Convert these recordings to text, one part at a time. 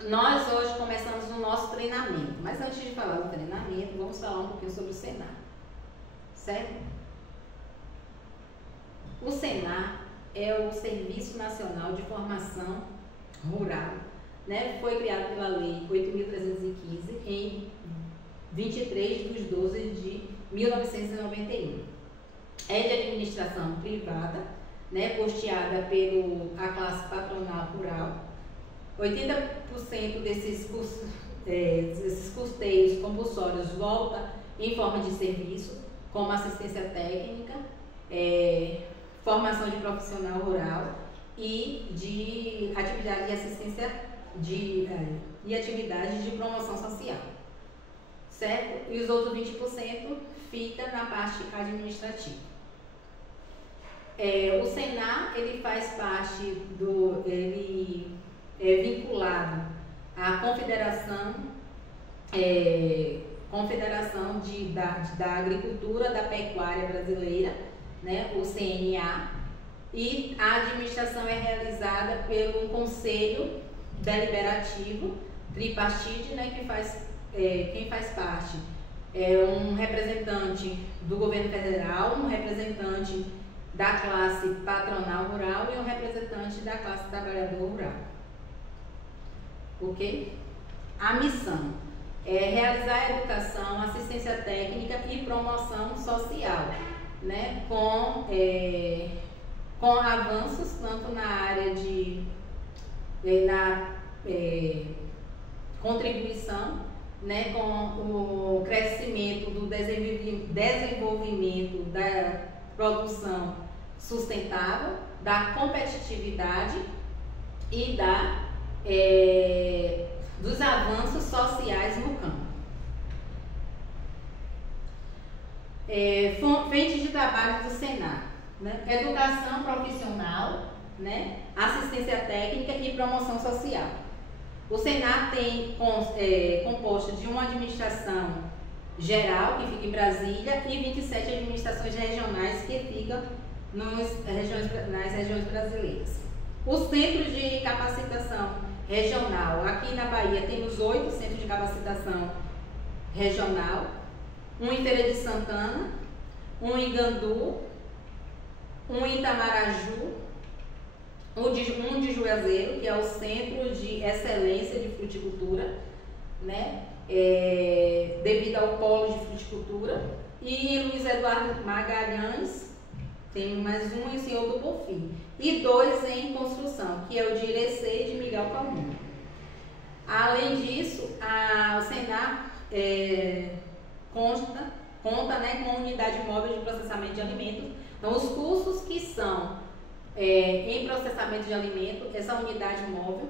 Nós hoje começamos o nosso treinamento, mas antes de falar do treinamento, vamos falar um pouquinho sobre o Senar, certo? O Senar é o Serviço Nacional de Formação Rural, né? Foi criado pela Lei 8.315 em 23/12/1991. É de administração privada, né? Custeada pela classe patronal rural. 80% desses custeios compulsórios volta em forma de serviço, como assistência técnica, formação de profissional rural e de atividade de assistência e atividades de promoção social, certo? E os outros 20% fica na parte administrativa. O Senar, ele faz parte ele é vinculado à Confederação da Agricultura da Pecuária Brasileira, né, o CNA, e a administração é realizada pelo Conselho Deliberativo Tripartite, né, quem faz parte é um representante do governo federal, um representante da classe patronal rural e um representante da classe trabalhador rural. Ok? A missão é realizar a educação, assistência técnica e promoção social, né? Com avanços tanto na área contribuição, né? Com o crescimento do desenvolvimento da produção sustentável, da competitividade e dos avanços sociais no campo. Frente de trabalho do Senar, né? Educação profissional, né? Assistência técnica e promoção social. O Senar tem composto de uma administração geral, que fica em Brasília, e 27 administrações regionais que ficam nas regiões brasileiras. Os centros de capacitação regional, aqui na Bahia temos 8 centros de capacitação regional, um em Feira de Santana, um em Gandu, um em Itamaraju, um de Juazeiro, que é o Centro de Excelência de Fruticultura, né? Devido ao polo de fruticultura, e em Luiz Eduardo Magalhães tem mais um em Senhor do Bonfim e 2 em construção, que é o de Irecê e de Miguel Calmon. Além disso, o Senar conta, né, com unidade móvel de processamento de alimentos. Então, os cursos que são em processamento de alimentos, essa unidade móvel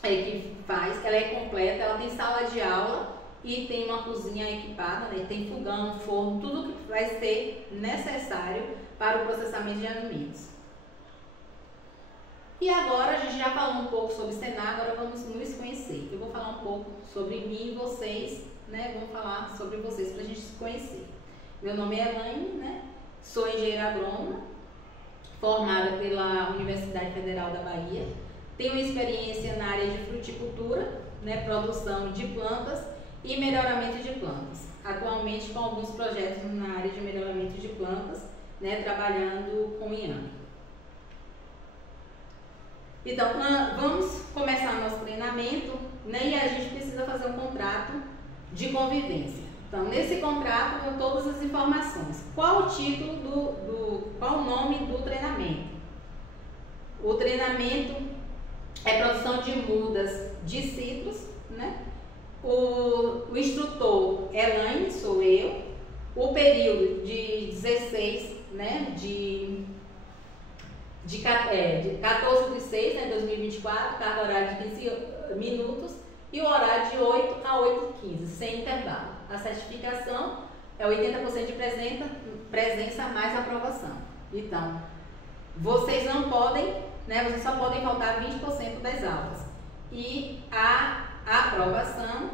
que faz, ela é completa, ela tem sala de aula e tem uma cozinha equipada, né? Tem fogão, forno, tudo que vai ser necessário para o processamento de alimentos. E agora a gente já falou um pouco sobre o Senar, agora vamos nos conhecer. Eu vou falar um pouco sobre mim e vocês, né? Vamos falar sobre vocês para a gente se conhecer. Meu nome é Elaine, né? Sou engenheira agrônoma, formada pela Universidade Federal da Bahia. Tenho experiência na área de fruticultura, né? Produção de plantas e melhoramento de plantas. Atualmente com alguns projetos na área de melhoramento de plantas, né? Trabalhando com inhame. Então, vamos começar nosso treinamento, né? E a gente precisa fazer um contrato de convivência. Então, nesse contrato, com todas as informações. Qual o título qual o nome do treinamento? O treinamento é produção de mudas de citros, né? O instrutor Elaine, sou eu. O período de 16, né? De 14/6, né, 2024, carga horária de 15 minutos e o horário de 8 a 8h15, sem intervalo. A certificação é 80% de presença mais aprovação. Então, vocês não podem, né, vocês só podem faltar 20% das aulas. E a aprovação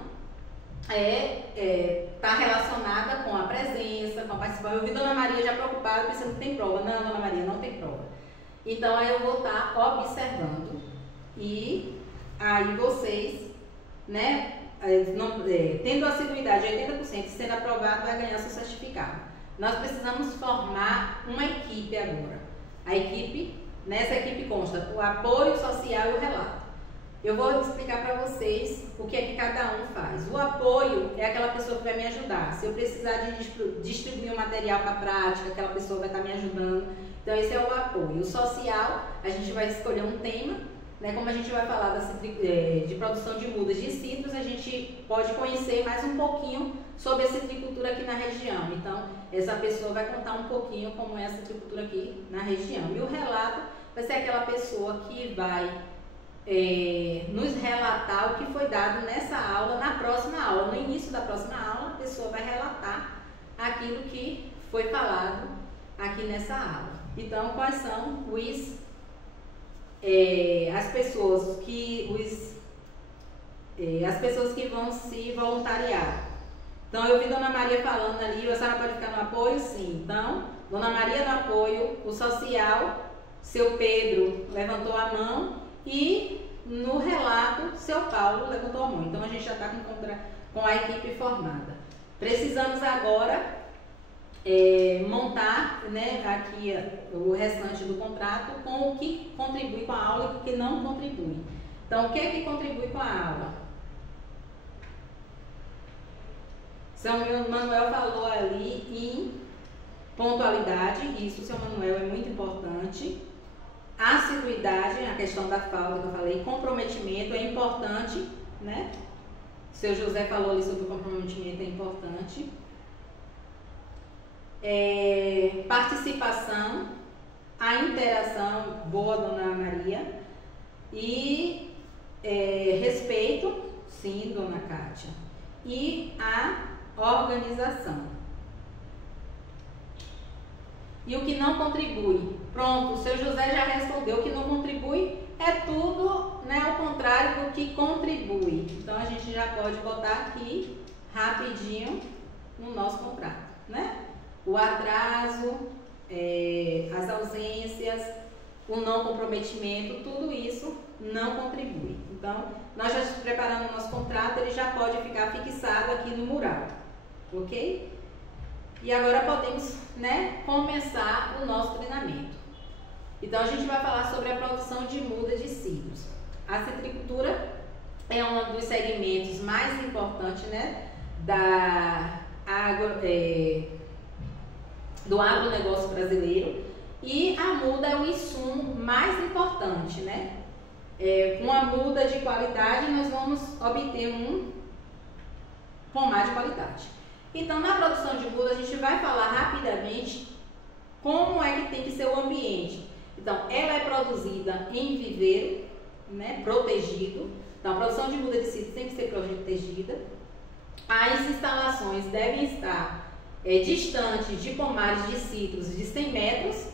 está relacionada com a presença, com a participação. Eu vi Dona Maria já preocupada, pensando que tem prova. Não, Dona Maria, não tem prova. Então, aí eu vou estar observando e aí vocês, né, tendo assiduidade de 80% e sendo aprovado, vai ganhar seu certificado. Nós precisamos formar uma equipe agora. A equipe, nessa equipe consta o apoio social e o relato. Eu vou explicar para vocês o que é que cada um faz. O apoio é aquela pessoa que vai me ajudar. Se eu precisar de distribuir um material para a prática, aquela pessoa vai estar me ajudando. Então, esse é o apoio. O social, a gente vai escolher um tema, né? Como a gente vai falar de produção de mudas de citros, a gente pode conhecer mais um pouquinho sobre a citricultura aqui na região. Então, essa pessoa vai contar um pouquinho como é a citricultura aqui na região. E o relato vai ser aquela pessoa que vai nos relatar o que foi dado nessa aula, na próxima aula. No início da próxima aula, a pessoa vai relatar aquilo que foi falado aqui nessa aula. Então, quais são as pessoas que vão se voluntariar? Então, eu vi Dona Maria falando ali, a senhora pode ficar no apoio? Sim. Então, Dona Maria no apoio, o social, seu Pedro levantou a mão e no relato, seu Paulo levantou a mão. Então, a gente já está com a equipe formada. Precisamos agora montar, né, aqui o restante do contrato com o que contribui com a aula e o que não contribui. Então, o que é que contribui com a aula? São Manuel falou ali em pontualidade, isso, seu Manuel, é muito importante. Assiduidade, a questão da falta que eu falei, comprometimento é importante, né? Seu José falou ali sobre o comprometimento, é importante. Participação, a interação, boa, Dona Maria. E respeito, sim, Dona Kátia. E a organização. E o que não contribui? Pronto, o seu José já respondeu. O que não contribui é tudo, né, ao contrário do que contribui. Então, a gente já pode botar aqui rapidinho no nosso contrato, né? O atraso, as ausências, o não comprometimento, tudo isso não contribui. Então, nós já preparando o nosso contrato, ele já pode ficar fixado aqui no mural, ok? E agora podemos, né, começar o nosso treinamento. Então, a gente vai falar sobre a produção de muda de citros. A citricultura é um dos segmentos mais importantes, né, do agronegócio brasileiro, e a muda é o insumo mais importante, né? Com a muda de qualidade, nós vamos obter um pomar de qualidade. Então, na produção de muda, a gente vai falar rapidamente como é que tem que ser o ambiente. Então, ela é produzida em viveiro, né, protegido. Então, a produção de muda de citros tem que ser protegida. As instalações devem estar distantes de pomares de citros de 100 metros,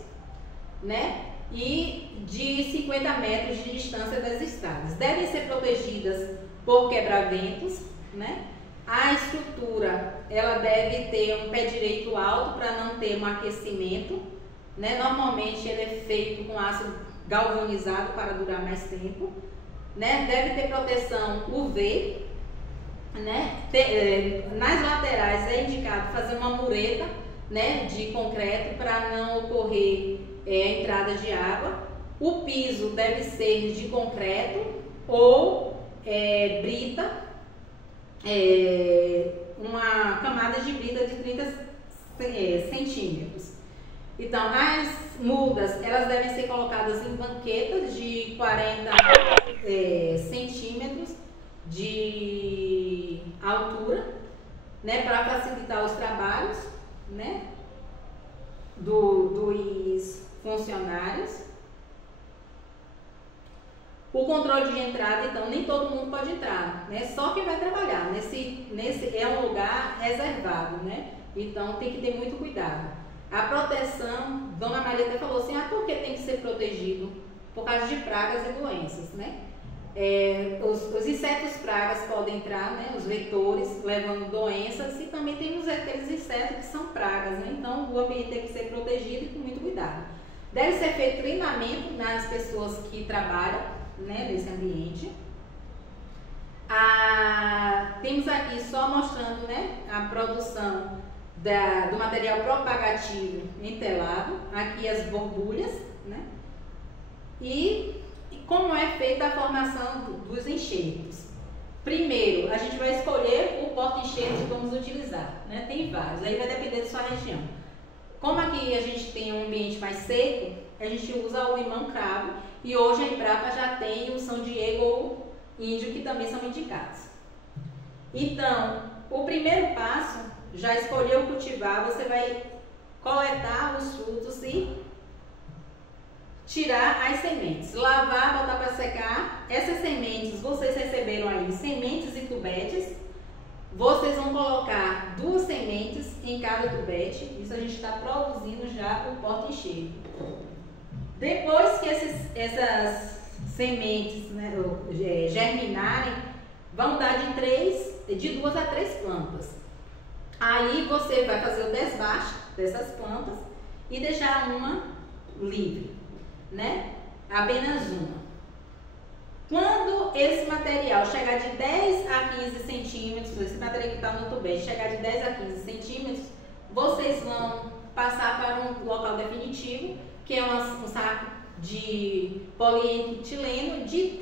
né, e de 50 metros de distância das estradas. Devem ser protegidas por quebra-ventos, né? A estrutura, ela deve ter um pé direito alto para não ter um aquecimento, né? Normalmente ele é feito com aço galvanizado para durar mais tempo, né? Deve ter proteção UV, né? Nas laterais é indicado fazer uma mureta, né, de concreto para não ocorrer a entrada de água. O piso deve ser de concreto ou brita, uma camada de brita de 30 centímetros. Então, as mudas, elas devem ser colocadas em banquetas de 40 centímetros de altura, né, para facilitar os trabalhos, né, dos funcionários. O controle de entrada, então, nem todo mundo pode entrar, né? Só quem vai trabalhar. Nesse é um lugar reservado, né? Então, tem que ter muito cuidado. A proteção, Dona Maria até falou assim, por que tem que ser protegido? Por causa de pragas e doenças, né? Os insetos pragas podem entrar, né? Os vetores, levando doenças, e também temos aqueles insetos que são pragas, né? Então, o ambiente tem que ser protegido e com muito cuidado. Deve ser feito treinamento nas pessoas que trabalham, né, nesse ambiente. Temos aqui só mostrando, né, a produção do material propagativo entelado, aqui as borbulhas, né, e como é feita a formação dos enxertos. Primeiro, a gente vai escolher o porta-enxerto que vamos utilizar, né, tem vários, aí vai depender da sua região. Como aqui a gente tem um ambiente mais seco, a gente usa o limão cravo, e hoje a Embrapa já tem o São Diego ou Índio, que também são indicados. Então, o primeiro passo, já escolheu cultivar, você vai coletar os frutos e tirar as sementes. Lavar, botar para secar. Essas sementes, vocês receberam aí sementes e tubetes. Vocês vão colocar 2 sementes em cada tubete. Isso a gente está produzindo já o porta-enxerto. Depois que essas sementes, né, germinarem, vão dar de 2 a 3 plantas. Aí você vai fazer o desbaste dessas plantas e deixar uma livre, né? Apenas uma. Quando esse material chegar de 10 a 15 centímetros, esse material que está no tubete chegar de 10 a 15 centímetros, vocês vão passar para um local definitivo, que é um saco de polietileno de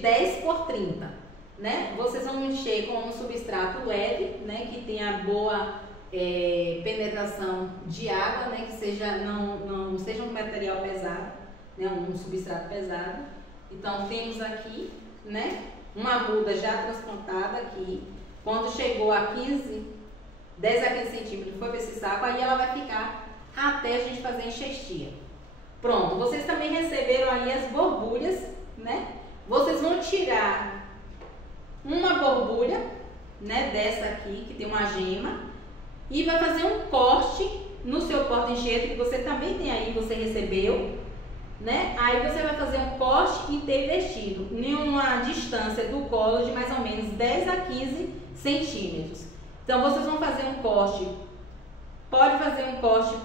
10 por 30, né? Vocês vão encher com um substrato leve, né? Que tenha boa penetração de água, né? Que não seja um material pesado, né? Um substrato pesado. Então temos aqui, né? Uma muda já transplantada aqui. Quando chegou a 10 a 15 centímetros, foi para esse saco, aí ela vai ficar até a gente fazer a enxertia. Pronto, vocês também receberam aí as borbulhas, né? Vocês vão tirar uma borbulha, né, dessa aqui, que tem uma gema, e vai fazer um corte no seu porta-enxerto, que você também tem aí, você recebeu, né? Aí você vai fazer um corte intervertido em uma distância do colo de mais ou menos 10 a 15 centímetros. Então vocês vão fazer um corte, pode fazer um corte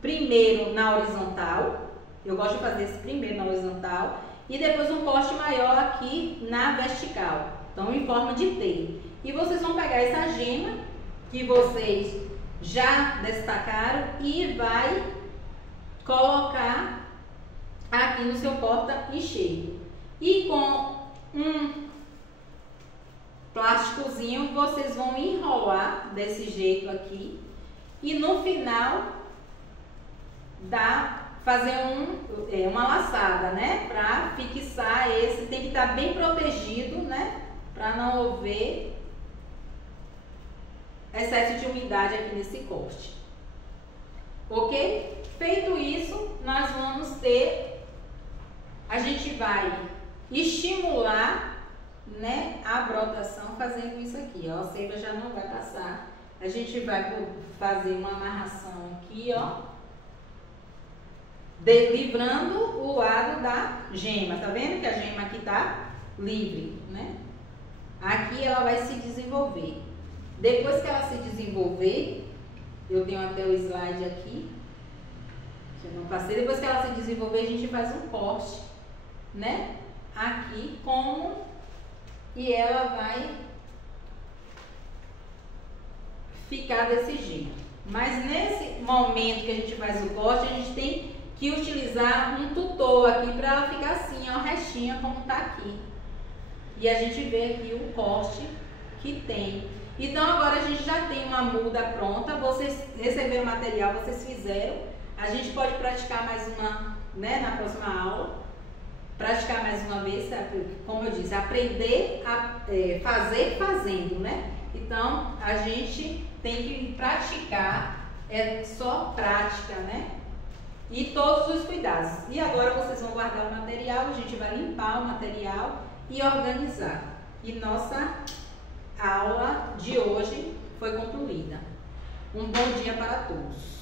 primeiro na horizontal, eu gosto de fazer esse primeiro na horizontal, e depois um corte maior aqui na vertical, então em forma de T. E vocês vão pegar essa gema que vocês já destacaram e vai colocar aqui no seu porta-enxerto. E com um plásticozinho vocês vão enrolar desse jeito aqui e no final fazer uma laçada, né? Para fixar esse, tem que estar bem protegido, né? Para não haver excesso de umidade aqui nesse corte. Ok? Feito isso, nós vamos a gente vai estimular, né, a brotação fazendo isso aqui, ó. A seiva já não vai passar. A gente vai fazer uma amarração aqui, ó, livrando o lado da gema. Tá vendo que a gema aqui tá livre, né? Aqui ela vai se desenvolver. Depois que ela se desenvolver, eu tenho até o slide aqui, que eu não passei. Depois que ela se desenvolver, a gente faz um corte, né? Aqui e ela vai ficar desse jeito. Mas nesse momento que a gente faz o corte, a gente tem que utilizar um tutor aqui para ela ficar assim, ó, restinha como tá aqui. E a gente vê aqui o corte que tem. Então agora a gente já tem uma muda pronta, vocês receberam o material, vocês fizeram. A gente pode praticar mais uma, né, na próxima aula. Praticar mais uma vez, como eu disse, aprender a fazer fazendo, né? Então a gente tem que praticar, é só prática, né? E todos os cuidados. E agora vocês vão guardar o material, a gente vai limpar o material e organizar. E nossa aula de hoje foi concluída. Um bom dia para todos.